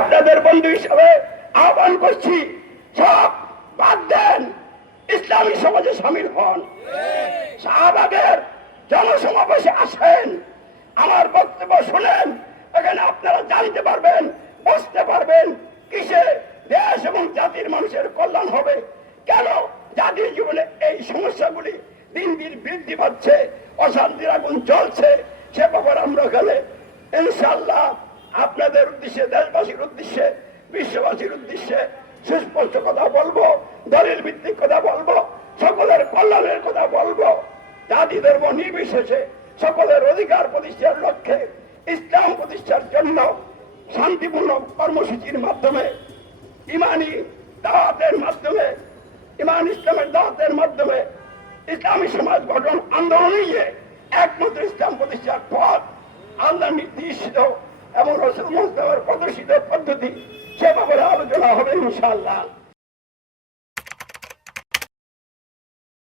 আপনাদের বন্ধু হিসাবে আহ্বান করছি, সব বাদ দেন। ইসলামী সমাজে সামিল হন। শাহবাগের জনসমাবেশে বক্তব্য শুনেন, এখানে আপনারা জানতে পারবেন, বুঝতে পারবেন কিসে দেশ এবং জাতির মানুষের কল্যাণ হবে। কেন জাতির জীবনে এই সমস্যাগুলি দিন দিন বৃদ্ধি পাচ্ছে, অশান্তির আগুন জ্বলছে, সে ব্যাপারে আমরা এখানে ইনশাল্লাহ আপনাদের উদ্দেশ্যে, দেশবাসীর উদ্দেশ্যে, বিশ্ববাসীর উদ্দেশ্যে সুস্পষ্ট কথা বলব, দলিল ভিত্তিক কথা বলব, সকলের কল্যাণের কথা বলব। জাতি ধর্ম নির্বিশেষে সকলের অধিকার প্রতিষ্ঠার লক্ষ্যে ইসলাম প্রতিষ্ঠার জন্য শান্তিপূর্ণ কর্মসূচির মাধ্যমে, ইমানি দাওয়াতের মাধ্যমে, ইমান ইসলামের দাওয়াতের মাধ্যমে ইসলামী সমাজ গঠন আন্দোলন নিয়ে একমাত্র ইসলাম প্রতিষ্ঠার পথ আল্লাহ নির্দিষ্ট এবং রসুল মুস্তামের প্রদর্শিত পদ্ধতি সে ব্যাপারে আলোচনা হবে ইনশাআল্লাহ।